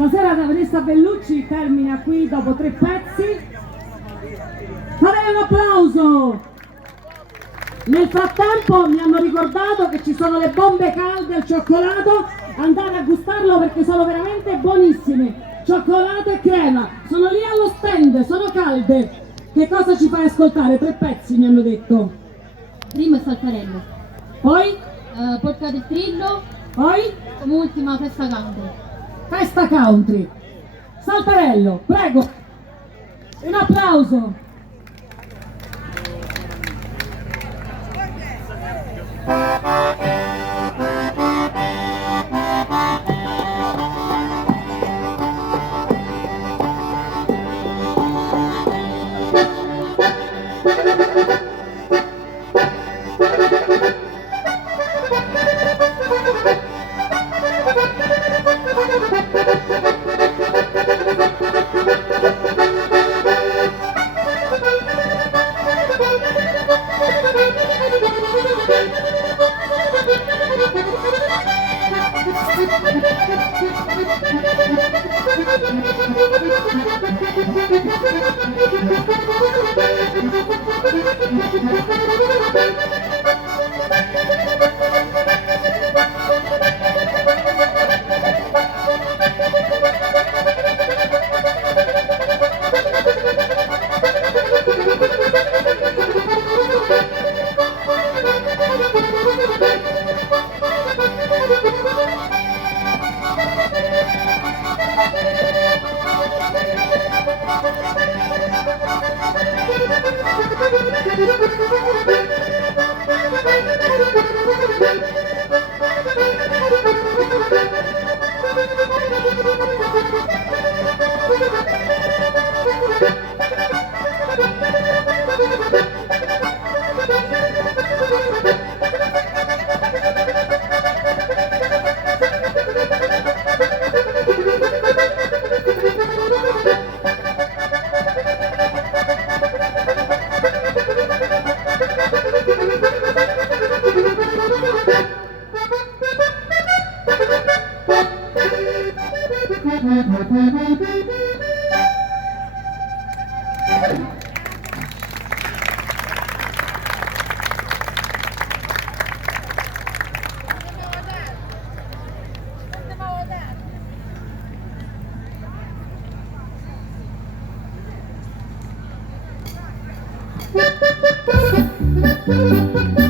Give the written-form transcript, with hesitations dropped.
Stasera la Vanessa Bellucci termina qui dopo 3 pezzi. Farei un applauso! Nel frattempo mi hanno ricordato che ci sono le bombe calde al cioccolato, andate a gustarlo perché sono veramente buonissime. Cioccolato e crema, sono lì allo stand, sono calde. Che cosa ci fai ascoltare? 3 pezzi mi hanno detto. Primo è Saltarello, Poi? Porca del Trillo, Poi? come ultima Festa Country. Festa Country. Saltarello, prego. Un applauso. Thank you.